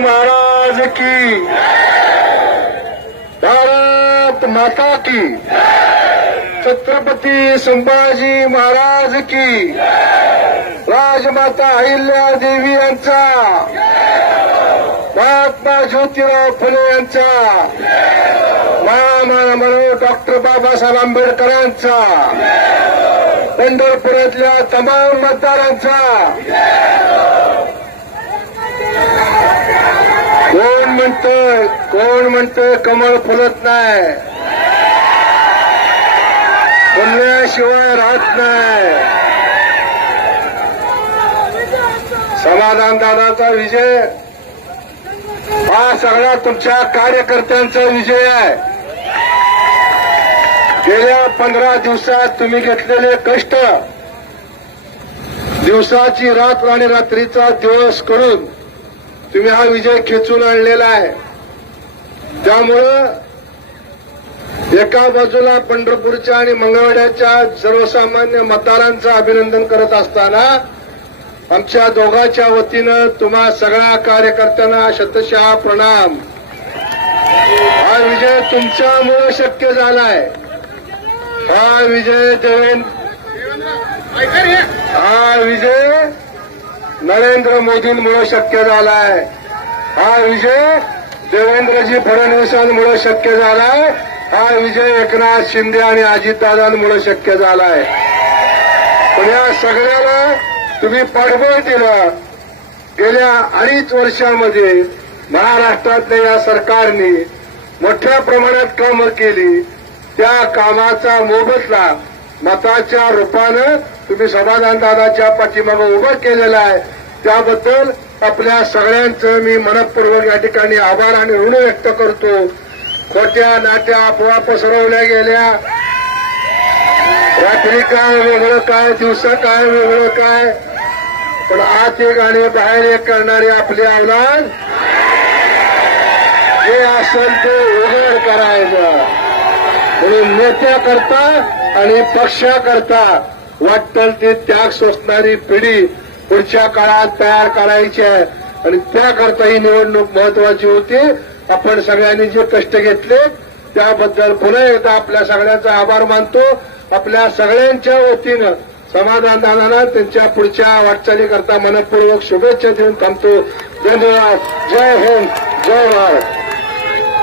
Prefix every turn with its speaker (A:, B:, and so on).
A: महाराज की। भारत माता की। छत्रपती संभाजी महाराज की। राजमाता अहिल्या देवी यांचा। महात्मा ज्योतिराव फुले यांचा। महामानव डॉक्टर बाबासाहेब आंबेडकरांचा। पंढरपुरातल्या तमाम मतदारांचा। कोण म्हणतोय? कोण म्हणतोय? कमळ फुलत नाही. फुलल्याशिवाय राहत नाही. समाधान दादाचा विजय. हा सगळा तुमच्या कार्यकर्त्यांचा विजय आहे. गेल्या पंधरा दिवसात तुम्ही घेतलेले कष्ट दिवसाची रात्र आणि रात्रीचा दिवस करून तुम्ही हा विजय खेचून आणलेला आहे. त्यामुळं एका बाजूला पंढरपूरच्या आणि मंगळवाड्याच्या सर्वसामान्य मतदारांचं अभिनंदन करत असताना आमच्या दोघांच्या वतीनं तुम्हा सगळ्या कार्यकर्त्यांना शतशः प्रणाम. हा विजय तुमच्यामुळे शक्य झालाय. हा विजय देवेंद्र हा विजय नरेंद्र मोदींमुळे शक्य झालाय. हा विजय देवेंद्रजी फडणवीसांमुळे शक्य झालाय. हा विजय एकनाथ शिंदे आणि अजितदादांमुळे शक्य झालाय. पण या सगळ्याला तुम्ही पाठबळ दिलं. गेल्या अडीच वर्षामध्ये महाराष्ट्रातल्या या सरकारने मोठ्या प्रमाणात कामं केली. त्या कामाचा मोबदला मताच्या रूपानं तुम्ही समाधान दादाच्या पाठीमागं उभं केलेलं आहे. त्याबद्दल आपल्या सगळ्यांचं मी मनपूर्वक या ठिकाणी आभार आणि ऋण व्यक्त करतो. खोट्या नाट्या अफवा पसरवल्या गेल्या. रात्री काय वेगळं काय दिवसा काय वेगळं काय? पण आत एक आणि बाहेर एक करणारी आपली अवलाद हे असेल ते उघड करायचं. म्हणून नेत्याकरता आणि पक्षाकरता वाटतं ते त्याग सोसणारी पिढी पुढच्या काळात तयार करायची आहे. आणि त्याकरता ही निवडणूक महत्वाची होती. आपण सगळ्यांनी जे कष्ट घेतले त्याबद्दल पुन्हा एकदा आपल्या सगळ्यांचा आभार मानतो. आपल्या सगळ्यांच्या वतीनं समाधान दादाला त्यांच्या पुढच्या वाटचालीकरता मनपूर्वक शुभेच्छा देऊन थांबतो. धन्यवाद. जय हिंद. जय भारत.